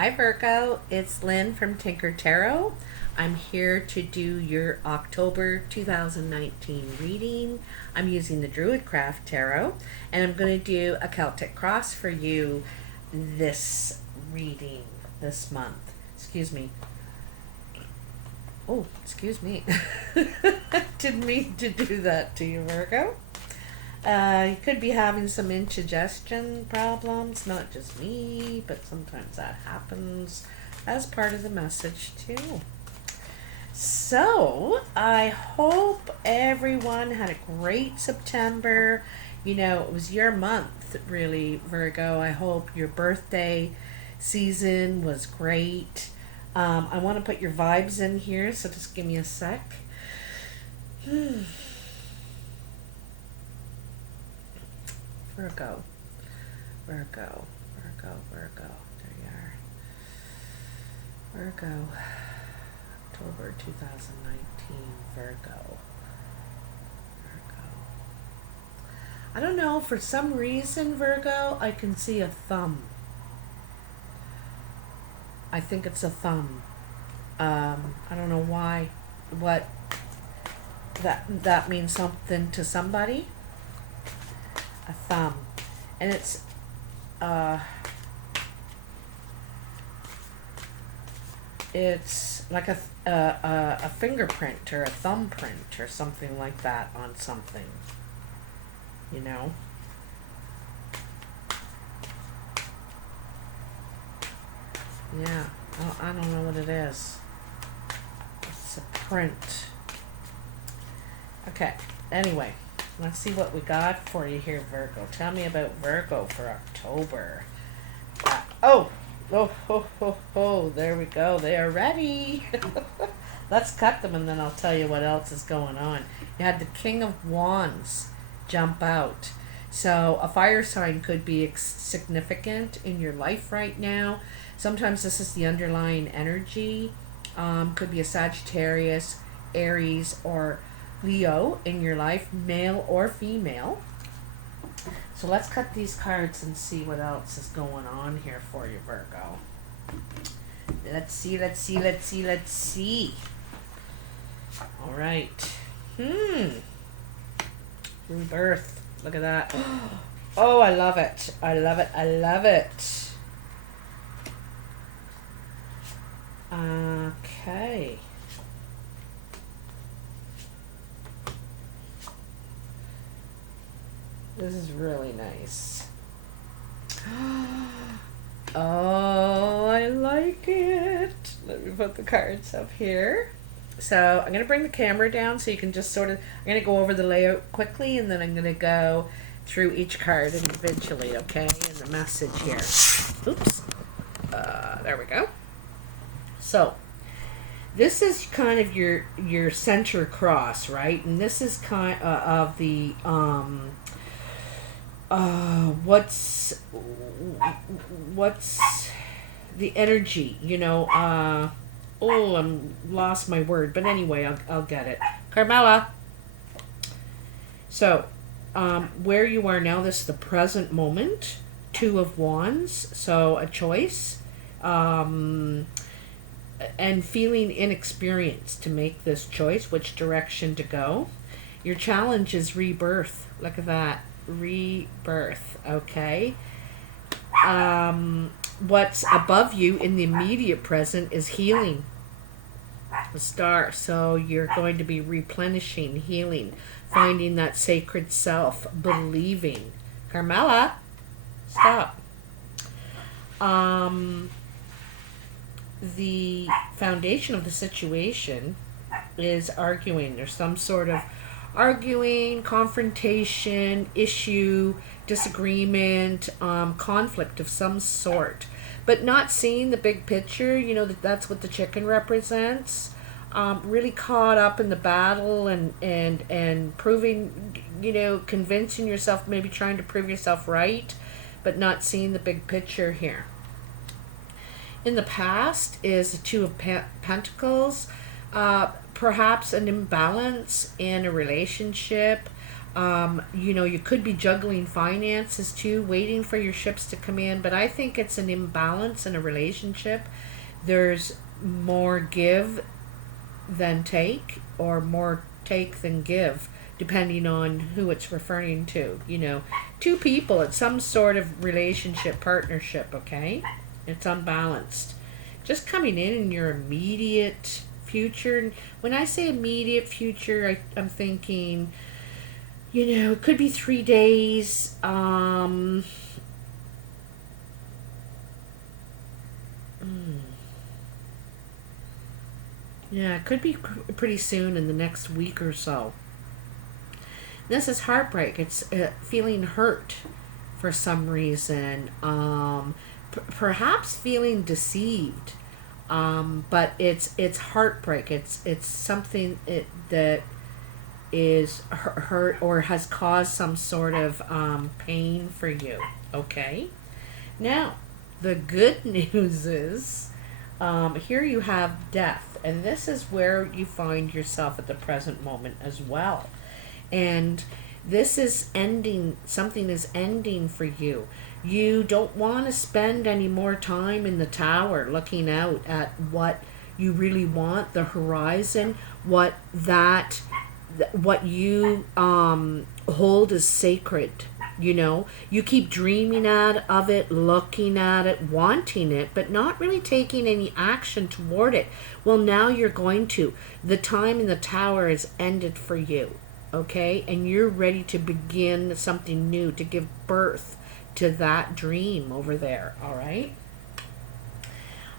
Hi Virgo, it's Lynn from Tinker Tarot. I'm here to do your October 2019 reading. I'm using the Druid Craft Tarot, and I'm going to do a Celtic cross for you this reading this month. Excuse me. Oh, excuse me. Didn't mean to do that to you, Virgo. You could be having some indigestion problems, not just me, but sometimes that happens as part of the message too. So, I hope everyone had a great September. You know, it was your month, really, Virgo. I hope your birthday season was great. I want to put your vibes in here, so just give me a sec. Virgo, Virgo, Virgo, Virgo. There you are. Virgo, October 2019, Virgo. Virgo. I don't know, for some reason, Virgo, I can see a thumb. I think it's a thumb. I don't know why. What that means something to somebody. A thumb, and it's like a fingerprint or a thumbprint or something like that on something, you know. Yeah, I don't know what it is. It's a print. Okay, anyway. Let's see what we got for you here, Virgo. Tell me about Virgo for October. Oh, there we go. They are ready. Let's cut them and then I'll tell you what else is going on. You had the King of Wands jump out. So a fire sign could be significant in your life right now. Sometimes this is the underlying energy. Could be a Sagittarius, Aries, or Leo in your life, male or female. So let's cut these cards and see what else is going on here for you, Virgo. Let's see. All right. Rebirth. Look at that. Oh, I love it. I love it. Okay. This is really nice. Oh, I like it. Let me put the cards up here. So I'm going to bring the camera down so you can just sort of, I'm going to go over the layout quickly and then I'm going to go through each card individually, okay? And the message here. Oops. There we go. So this is kind of your center cross, right? And this is kind of the what's the energy, you know? I'm lost my word, but anyway, I'll get it. Carmela. So, where you are now, this is the present moment. Two of Wands, so a choice, and feeling inexperienced to make this choice, which direction to go. Your challenge is rebirth. Look at that. Rebirth. Okay. What's above you in the immediate present is healing. The star. So you're going to be replenishing, healing, finding that sacred self, believing. Carmela, stop. The foundation of the situation is arguing. There's some sort of arguing, confrontation, issue, disagreement, conflict of some sort, but not seeing the big picture. You know, that's what the chicken represents. Really caught up in the battle and proving, you know, convincing yourself, maybe trying to prove yourself right, but not seeing the big picture here. In the past is the Two of Pentacles. Perhaps an imbalance in a relationship, You know, you could be juggling finances too, waiting for your ships to come in, but I think it's an imbalance in a relationship. There's more give than take, or more take than give, depending on who it's referring to. You know, two people, it's some sort of relationship, partnership, okay? It's unbalanced. Just coming in your immediate future. And when I say immediate future, I'm thinking, you know, it could be 3 days. Yeah, it could be pretty soon, in the next week or so. This is heartbreak. It's feeling hurt for some reason. Perhaps feeling deceived. But it's heartbreak. It's something that is hurt or has caused some sort of pain for you. Okay. Now, the good news is, here you have death, and this is where you find yourself at the present moment as well. And this is ending, something is ending for you. You don't want to spend any more time in the tower looking out at what you really want, the horizon, what you hold as sacred. You know, you keep dreaming of it, looking at it, wanting it, but not really taking any action toward it. Well, now you're going to. The time in the tower is ended for you, okay? And you're ready to begin something new, to give birth to that dream over there, all right?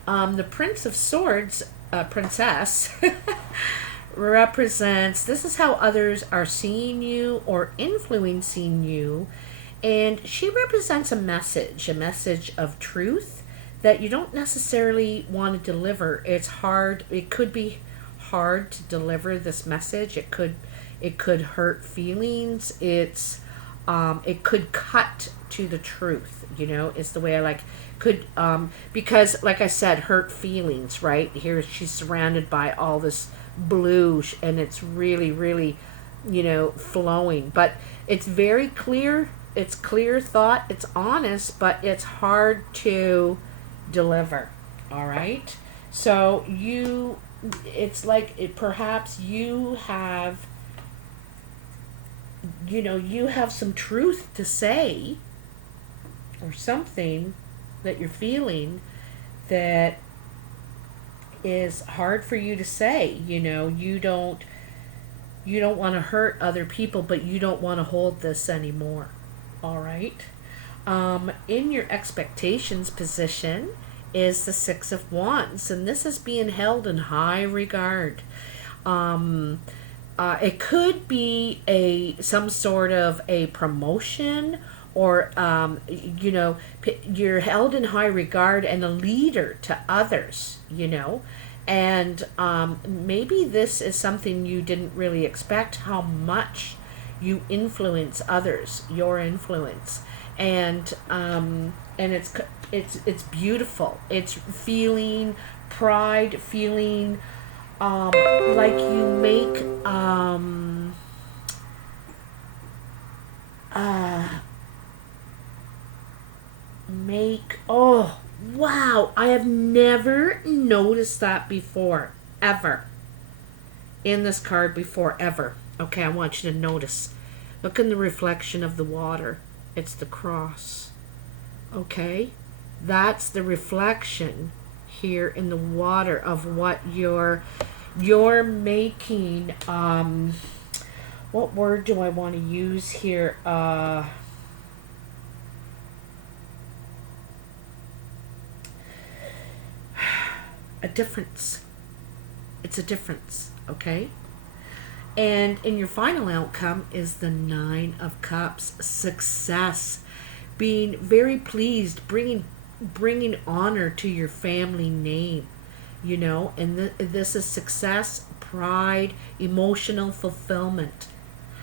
The Prince of Swords, princess, represents, this is how others are seeing you or influencing you. And she represents a message of truth that you don't necessarily want to deliver. It's hard. It could be hard to deliver this message. It could hurt feelings. It could cut to the truth. You know, is the way I like. Could because, like I said, hurt feelings. Right here, she's surrounded by all this blue, and it's really, really, you know, flowing. But it's very clear. It's clear thought, it's honest, but it's hard to deliver. All right? So it's like perhaps you have, you know, you have some truth to say, or something that you're feeling that is hard for you to say. You know, you don't want to hurt other people, but you don't want to hold this anymore. All right. In your expectations position is the Six of Wands, and this is being held in high regard. It could be some sort of a promotion, or you know, you're held in high regard and a leader to others. You know, and maybe this is something you didn't really expect. How much you influence others, your influence, and it's beautiful. It's feeling pride, feeling like you make oh wow, I have never noticed that before, ever, in this card before, ever. Okay, I want you to notice. Look in the reflection of the water. It's the cross. Okay? That's the reflection here in the water of what you're making. What word do I want to use here? A difference. It's a difference, okay? And in your final outcome is the Nine of Cups, success, being very pleased, bringing honor to your family name, you know, and this is success, pride, emotional fulfillment,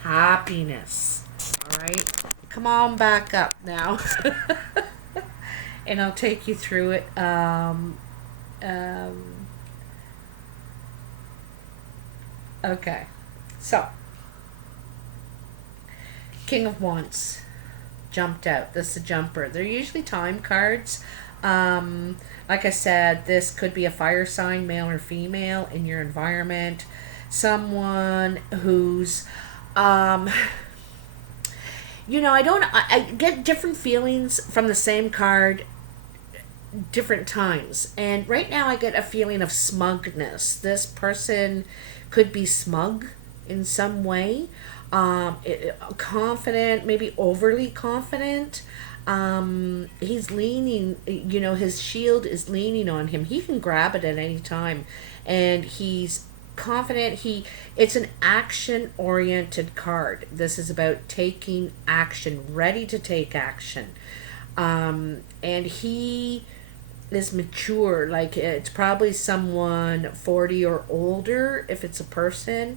happiness. All right, come on back up now, and I'll take you through it. Okay. So, King of Wands jumped out. This is a jumper. They're usually time cards. Like I said, this could be a fire sign, male or female, in your environment. Someone who's, I get different feelings from the same card different times. And right now I get a feeling of smugness. This person could be smug in some way, confident, maybe overly confident. He's leaning, his shield is leaning on him. He can grab it at any time, and he's confident. It's an action oriented card. This is about taking action, ready to take action. And he is mature, like it's probably someone 40 or older if it's a person.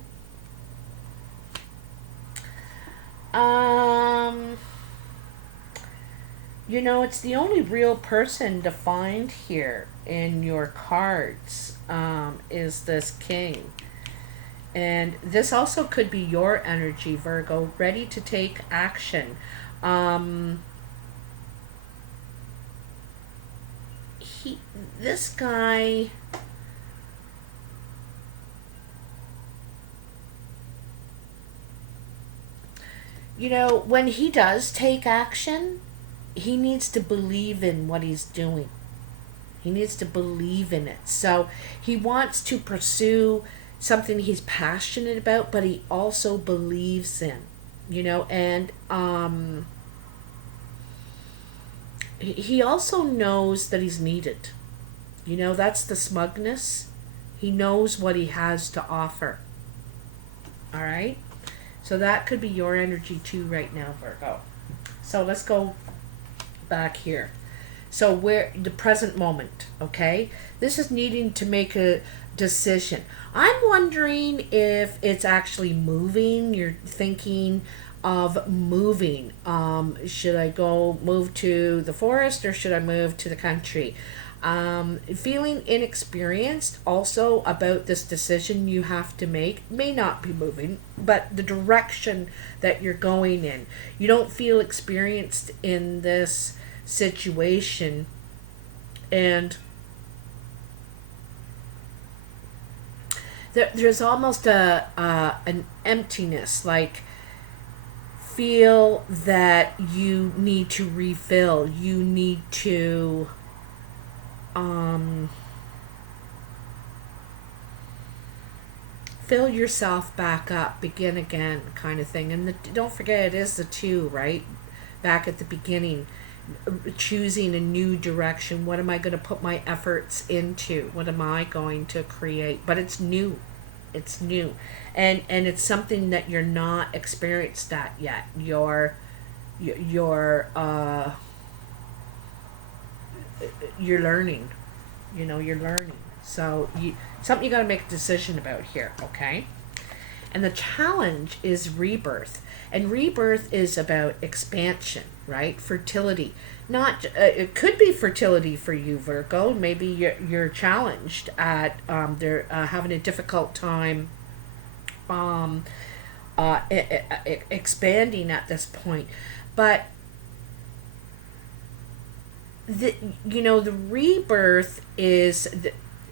It's the only real person defined here in your cards, is this king. And this also could be your energy, Virgo, ready to take action. This guy, when he does take action, he needs to believe in what he's doing. He needs to believe in it. So he wants to pursue something he's passionate about, but he also believes in, and he also knows that he's needed. That's the smugness. He knows what he has to offer. All right? So that could be your energy too right now, Virgo. So let's go back here. So where the present moment, okay? This is needing to make a decision. I'm wondering if it's actually moving. You're thinking of moving. Should I move to the forest, or should I move to the country? Feeling inexperienced also about this decision you have to make. May not be moving, but the direction that you're going in. You don't feel experienced in this situation, and there's almost an emptiness, like feel that you need to refill, you need to fill yourself back up, begin again, kind of thing. And don't forget, it is the two, right? Back at the beginning, choosing a new direction. What am I going to put my efforts into? What am I going to create? But it's new. It's new. And it's something that you're not experienced at yet. You're learning. You're learning. So something you got to make a decision about here, okay? And the challenge is rebirth. And rebirth is about expansion, right? Fertility. Not it could be fertility for you, Virgo. Maybe you're challenged at they're having a difficult time expanding at this point. But the rebirth is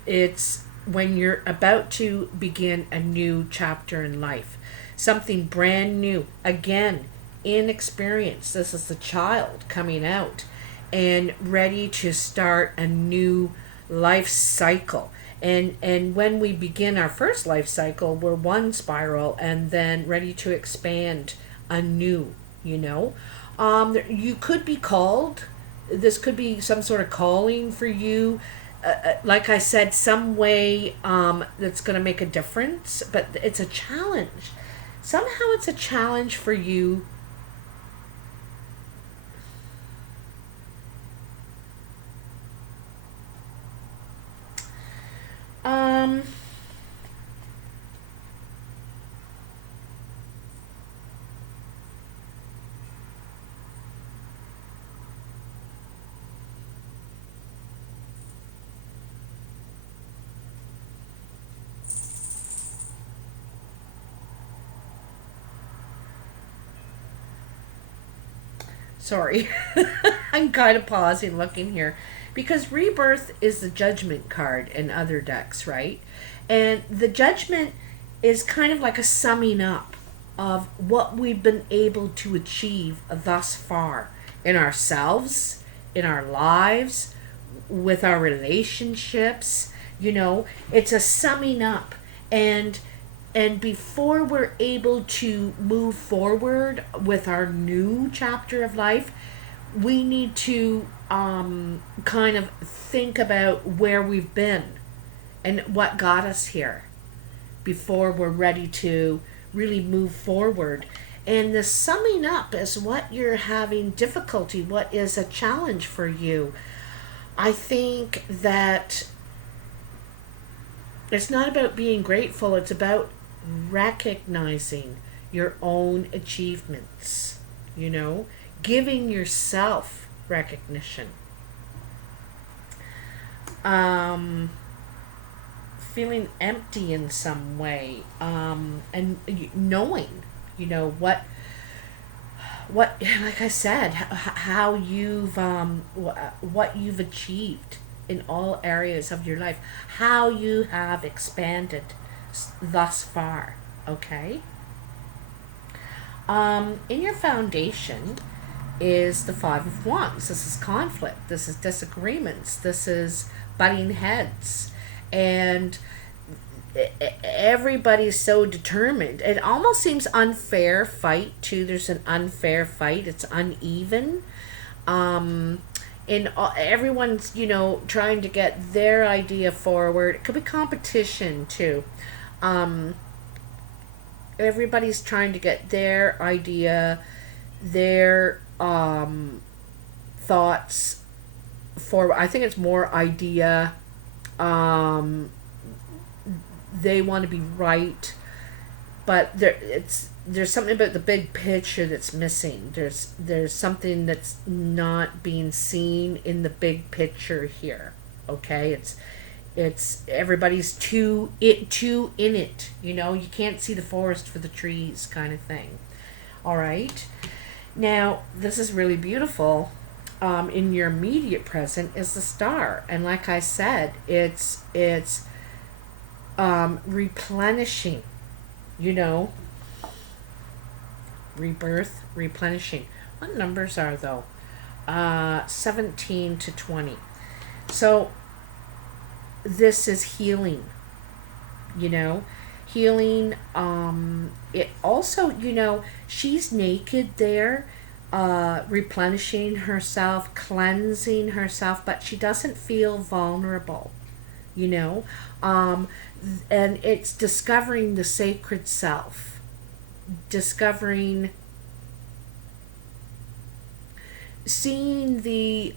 it's when you're about to begin a new chapter in life, something brand new, again, inexperienced. This is the child coming out and ready to start a new life cycle. And when we begin our first life cycle, we're one spiral, and then ready to expand anew. You could be called. This could be some sort of calling for you. Like I said, some way that's going to make a difference, but it's a challenge. Somehow it's a challenge for you. Sorry. I'm kind of pausing, looking here. Because rebirth is the judgment card in other decks, right? And the judgment is kind of like a summing up of what we've been able to achieve thus far in ourselves, in our lives, with our relationships. You know, it's a summing up. And before we're able to move forward with our new chapter of life, we need to kind of think about where we've been and what got us here before we're ready to really move forward. And the summing up is what you're having difficulty, what is a challenge for you. I think that it's not about being grateful, it's about recognizing your own achievements, you know, giving yourself recognition. Feeling empty in some way, and knowing, you know, what like I said, how you've what you've achieved in all areas of your life, how you have expanded thus far. Okay. In your foundation is the Five of Wands. This is conflict. This is disagreements. This is butting heads, and everybody's so determined. It almost seems unfair fight too. There's an unfair fight. It's uneven. Everyone's, you know, trying to get their idea forward. It could be competition too. Everybody's trying to get their idea, their thoughts forward. I think it's more idea. They want to be right, but there's something about the big picture that's missing. There's something that's not being seen in the big picture here. Okay, it's everybody's too in it. You know, you can't see the forest for the trees, kind of thing. All right. Now this is really beautiful. In your immediate present is the Star, and like I said, it's replenishing. You know. Rebirth, replenishing. What numbers are though? 17 to 20. So this is healing. You know, healing. It also, you know, she's naked there, replenishing herself, cleansing herself, but she doesn't feel vulnerable. You know, and it's discovering the sacred self. Discovering, seeing the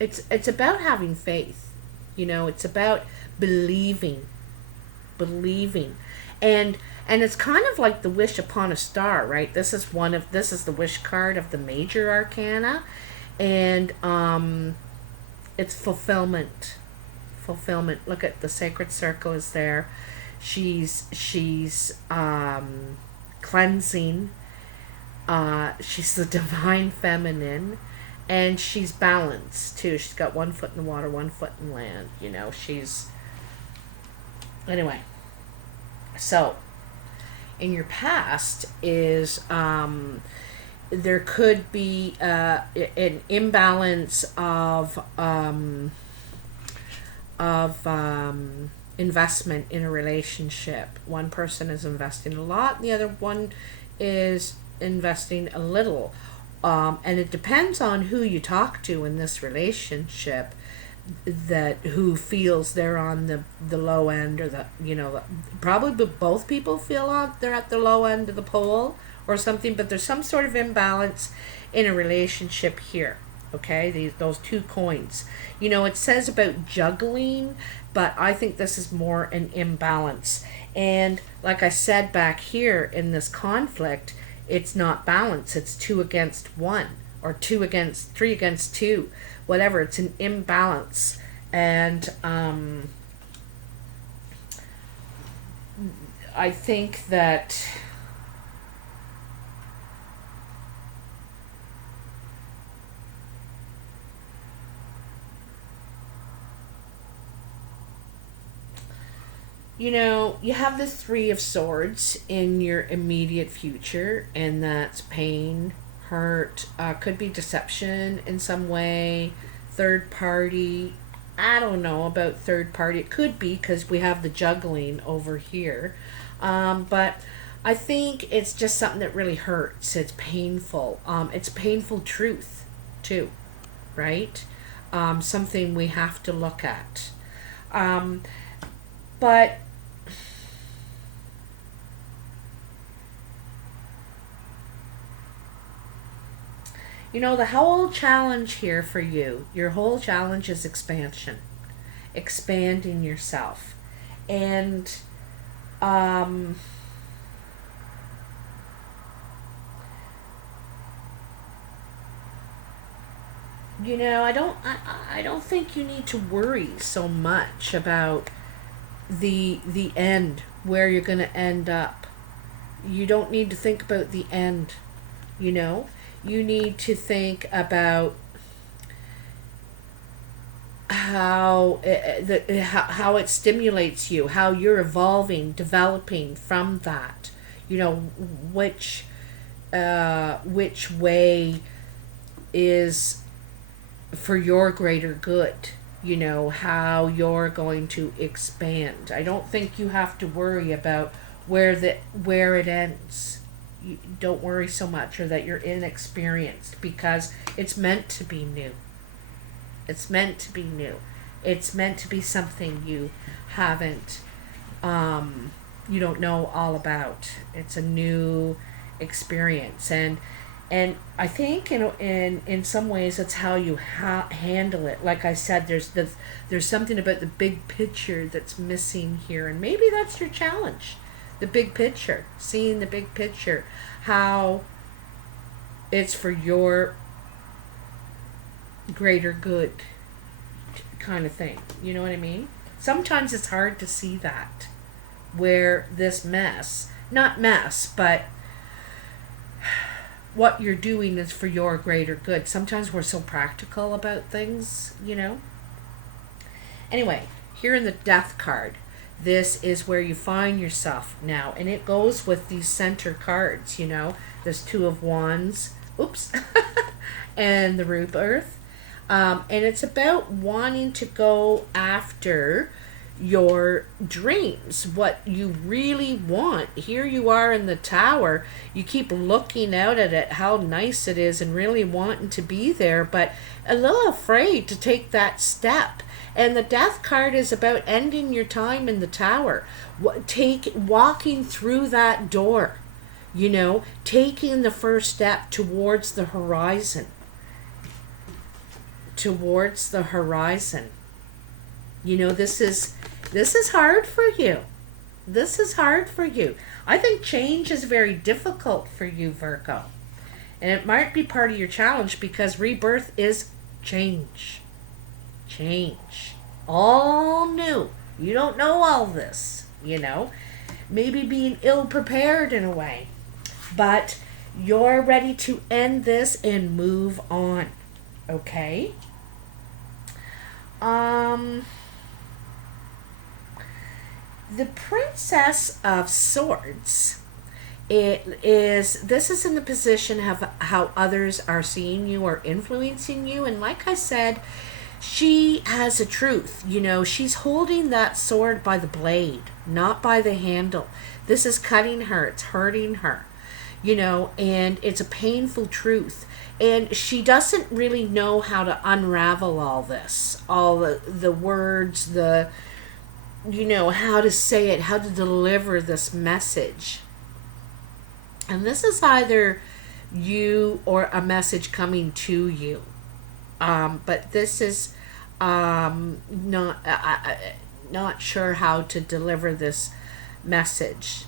it's about having faith, you know, it's about believing, and it's kind of like the wish upon a star, right? This is the wish card of the major arcana, and it's fulfillment. Look at the sacred circle is there. She's cleansing. She's the divine feminine, and she's balanced too. She's got 1 foot in the water, 1 foot in land. You know, she's anyway. So, in your past is there could be an imbalance of investment in a relationship. One person is investing a lot, the other one is investing a little, and it depends on who you talk to in this relationship, that who feels they're on the low end, or the, you know, probably both people feel they're at the low end of the pole or something, but there's some sort of imbalance in a relationship here. Okay, those two coins. You know, it says about juggling, but I think this is more an imbalance. And like I said back here in this conflict, it's not balance. It's 2 against 1, or 3 against 2, whatever. It's an imbalance. And I think that you know, you have the Three of Swords in your immediate future, and that's pain, hurt, could be deception in some way, third party. I don't know about third party. It could be because we have the juggling over here. But I think it's just something that really hurts. It's painful. It's painful truth, too, right? Something we have to look at. But you know, the whole challenge here for you, your whole challenge is expansion, expanding yourself. And, um, you know, I don't think you need to worry so much about the end, where you're going to end up. You don't need to think about the end, you know? You need to think about how it stimulates you, how you're evolving, developing from that. You know, which way is for your greater good. You know, how you're going to expand. I don't think you have to worry about where it ends. You don't worry so much, or that you're inexperienced, because it's meant to be new. It's meant to be new. It's meant to be something you haven't, you don't know all about. It's a new experience, and I think in some ways it's how you handle it. Like I said, there's something about the big picture that's missing here, and maybe that's your challenge. The big picture, seeing the big picture, how it's for your greater good kind of thing. You know what I mean? Sometimes it's hard to see that, where this mess, not mess, but what you're doing is for your greater good. Sometimes we're so practical about things, you know? Anyway, here in the Death card, this is where you find yourself now, and it goes with these center cards, you know. There's Two of Wands, oops, and the Rebirth. And it's about wanting to go after your dreams, what you really want. Here you are in the Tower. You keep looking out at it, how nice it is, and really wanting to be there, but a little afraid to take that step. And the Death card is about ending your time in the Tower. Walking through that door, you know, taking the first step towards the horizon. Towards the horizon. You know, this is hard for you. This is hard for you. I think change is very difficult for you, Virgo. And it might be part of your challenge, because rebirth is change. Change. All new. You don't know all this, you know. Maybe being ill prepared in a way. But you're ready to end this and move on. Okay? The Princess of Swords, this is in the position of how others are seeing you or influencing you. And like I said, she has a truth. You know, she's holding that sword by the blade, not by the handle. This is cutting her. It's hurting her. You know, and it's a painful truth. And she doesn't really know how to unravel all this. All the words, you know, how to say it, how to deliver this message. And this is either you or a message coming to you. But this is not sure how to deliver this message.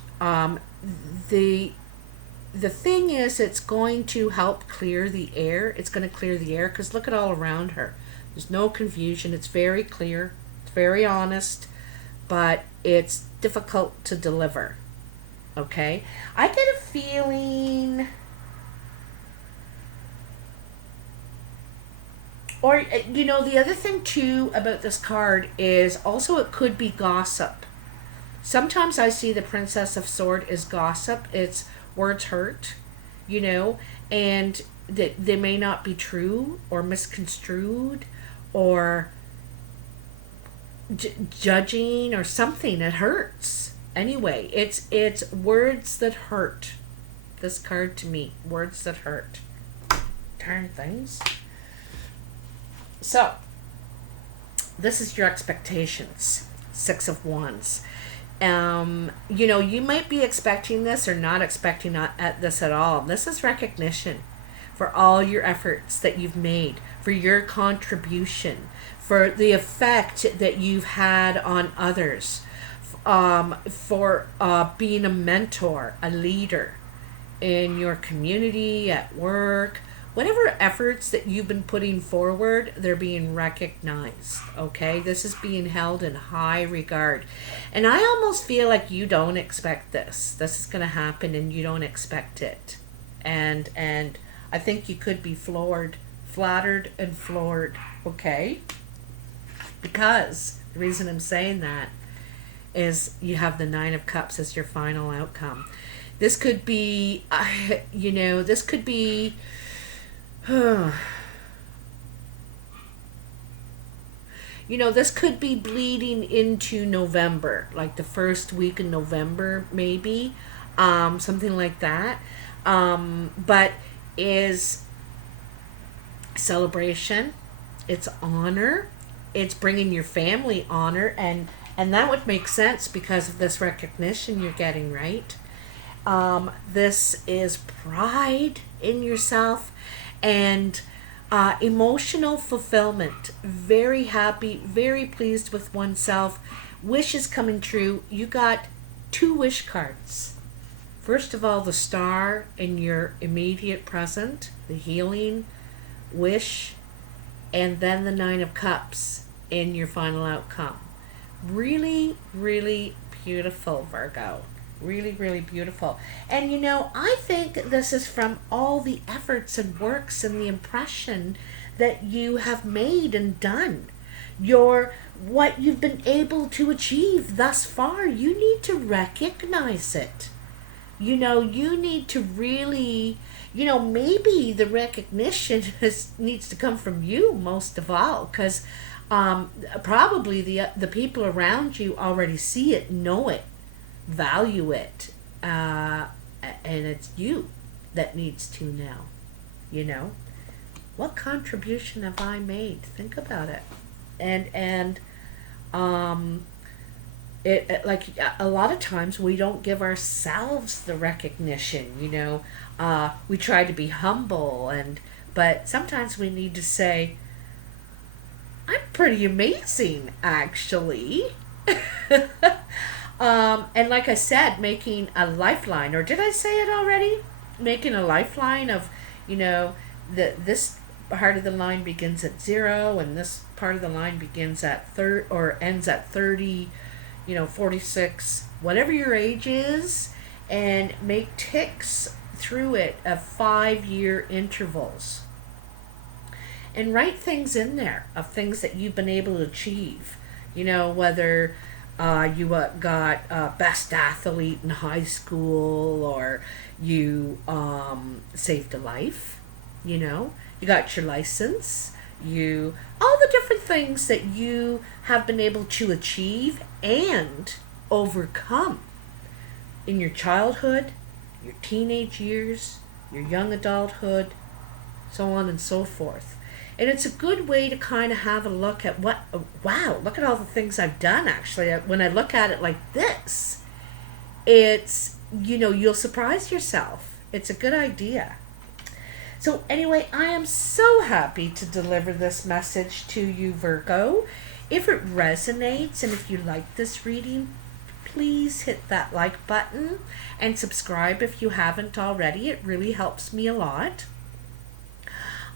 The thing is, it's going to help clear the air. It's going to clear the air, because look at all around her. There's no confusion. It's very clear. It's very honest, but it's difficult to deliver. Okay? I get a feeling, or, the other thing too about this card is also it could be gossip. Sometimes I see the Princess of Sword as gossip. It's words hurt, you know, and that they may not be true or misconstrued or judging or something. It hurts. Anyway, it's words that hurt. This card to me, words that hurt. Darn things. So, this is your expectations. Six of Wands. You might be expecting this or not expecting this at all. This is recognition for all your efforts that you've made, for your contribution, for the effect that you've had on others, for being a mentor, a leader in your community, at work. Whatever efforts that you've been putting forward, they're being recognized, okay? This is being held in high regard. And I almost feel like you don't expect this. This is going to happen and you don't expect it. And I think you could be flattered and floored, okay? Because the reason I'm saying that is you have the Nine of Cups as your final outcome. This could be, this could be, this could be bleeding into November, like the first week in November, maybe, something like that. But is celebration, it's honor, it's bringing your family honor, and that would make sense because of this recognition you're getting, right? This is pride in yourself and emotional fulfillment. Very happy, very pleased with oneself. Wishes coming true. You got 2 wish cards. First of all, the star in your immediate present, the healing wish, and then the Nine of Cups in your final outcome. Really, really beautiful, Virgo. Really, really beautiful. And I think this is from all the efforts and works and the impression that you have made and done. What you've been able to achieve thus far, you need to recognize it. You need to really, maybe the recognition needs to come from you most of all, because probably the people around you already see it, know it, value it, and it's you that needs to now. What contribution have I made? Think about it. And like a lot of times we don't give ourselves the recognition. We try to be humble, but sometimes we need to say, I'm pretty amazing, actually. And like I said, making a lifeline, or did I say it already? Making a lifeline of, this part of the line begins at 0, and this part of the line begins at ends at 30, 46, whatever your age is, and make ticks through it of 5-year intervals. And write things in there of things that you've been able to achieve. Whether you got best athlete in high school, or you saved a life, you got your license, all the different things that you have been able to achieve and overcome in your childhood, your teenage years, your young adulthood, so on and so forth. And it's a good way to kind of have a look at look at all the things I've done, actually. When I look at it like this, it's, you'll surprise yourself. It's a good idea. So anyway, I am so happy to deliver this message to you, Virgo. If it resonates and if you like this reading, please hit that like button and subscribe if you haven't already. It really helps me a lot.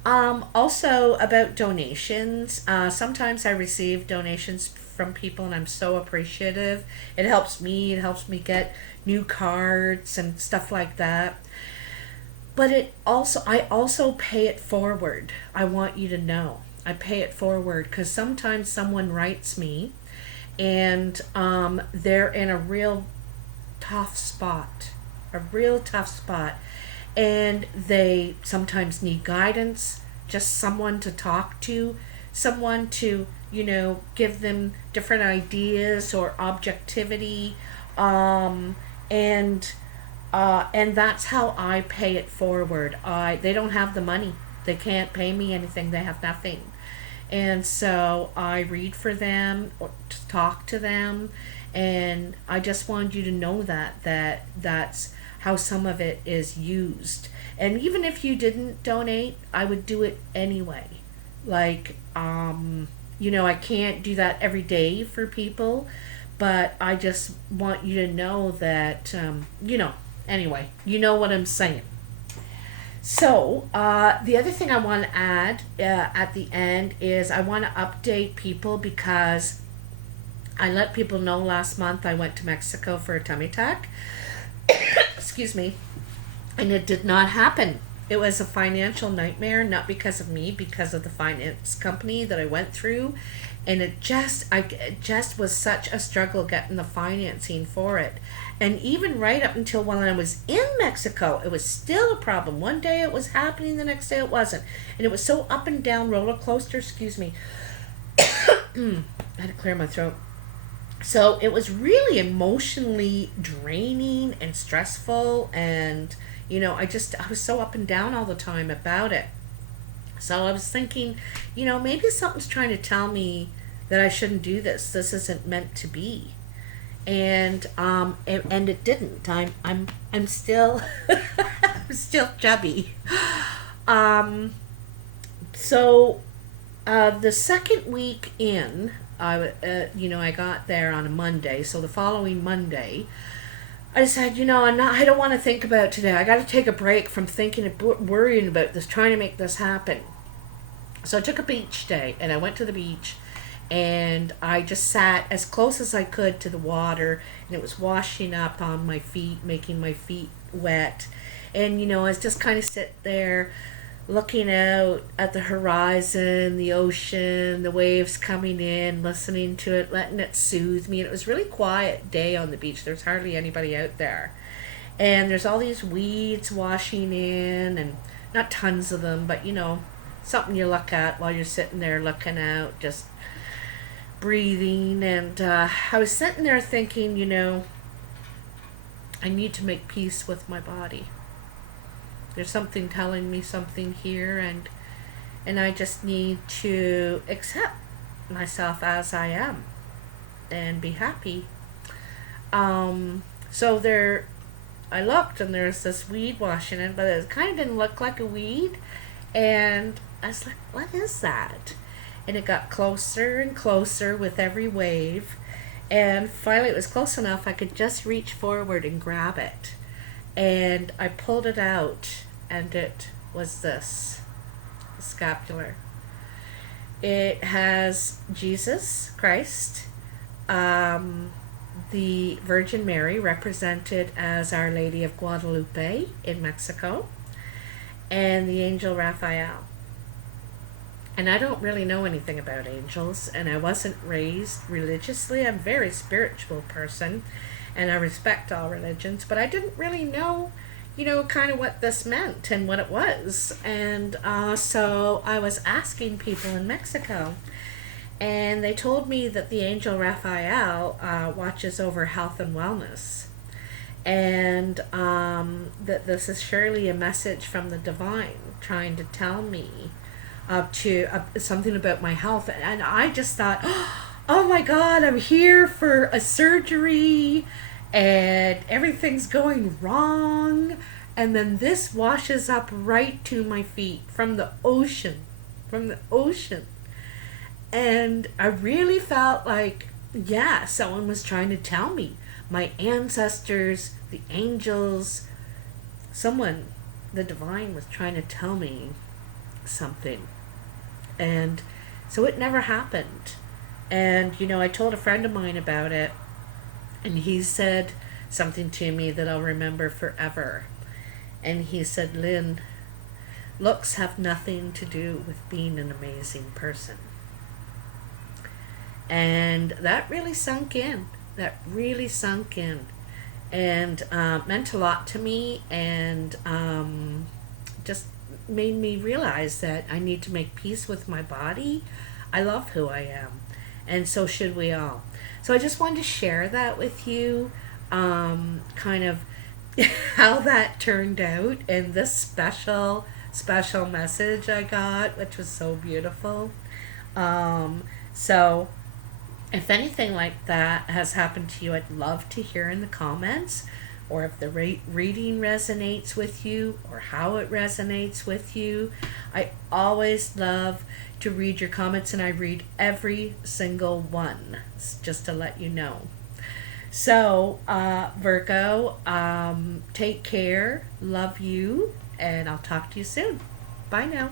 Also about donations, sometimes I receive donations from people, and I'm so appreciative. It helps me. It helps me get new cards and stuff like that. But I also pay it forward. I want you to know. I pay it forward because sometimes someone writes me and they're in a real tough spot, and they sometimes need guidance, just someone to talk to, someone to, give them different ideas or objectivity, and that's how I pay it forward. They don't have the money, they can't pay me anything, they have nothing, and so I read for them or to talk to them, and I just want you to know that's how some of it is used. And even if you didn't donate, I would do it anyway. Like, I can't do that every day for people, but I just want you to know that, anyway, you know what I'm saying. So, the other thing I want to add at the end is I want to update people because I let people know last month I went to Mexico for a tummy tuck. Excuse me. And it did not happen. It was a financial nightmare, not because of me, because of the finance company that I went through. And it just was such a struggle getting the financing for it. And even right up until when I was in Mexico, it was still a problem. One day it was happening, the next day it wasn't. And it was so up and down roller coaster, excuse me. I had to clear my throat. So it was really emotionally draining and stressful, and I was so up and down all the time about it. So I was thinking, maybe something's trying to tell me that I shouldn't do this. This isn't meant to be. And it didn't. I'm still I'm still chubby. So the second week in, I got there on a Monday. So the following Monday, I decided, I don't want to think about it today. I got to take a break from thinking and worrying about this, trying to make this happen. So I took a beach day, and I went to the beach, and I just sat as close as I could to the water, and it was washing up on my feet, making my feet wet. And, I was just kind of sit there looking out at the horizon, the ocean, the waves coming in, listening to it, letting it soothe me. And it was a really quiet day on the beach. There's hardly anybody out there. And there's all these weeds washing in, and not tons of them, but something you look at while you're sitting there looking out, just breathing. And I was sitting there thinking, I need to make peace with my body. There's something telling me something here, and I just need to accept myself as I am and be happy. So I looked, and there's this weed washing in, but it kind of didn't look like a weed, and I was like, what is that? And it got closer and closer with every wave, and finally it was close enough I could just reach forward and grab it. And I pulled it out, and it was this, the scapular. It has Jesus Christ, the Virgin Mary, represented as Our Lady of Guadalupe in Mexico, and the angel Raphael. And I don't really know anything about angels, and I wasn't raised religiously. I'm a very spiritual person, and I respect all religions, but I didn't really know, kind of what this meant and what it was. And so I was asking people in Mexico, and they told me that the angel Raphael watches over health and wellness, and that this is surely a message from the divine trying to tell me something about my health. And I just thought, oh my God, I'm here for a surgery and everything's going wrong. And then this washes up right to my feet from the ocean. And I really felt like, yeah, someone was trying to tell me. My ancestors, the angels, someone, the divine, was trying to tell me something. And so it never happened. And, you know, I told a friend of mine about it, and he said something to me that I'll remember forever. And he said, Lynn, looks have nothing to do with being an amazing person. And that really sunk in. That really sunk in. And meant a lot to me, and just made me realize that I need to make peace with my body. I love who I am, and so should we all. So I just wanted to share that with you, kind of how that turned out, and this special message I got, which was so beautiful. So if anything like that has happened to you, I'd love to hear in the comments, or if the reading resonates with you, or how it resonates with you. I always love to read your comments, and I read every single one, just to let you know. So, Virgo, take care, love you, and I'll talk to you soon. Bye now.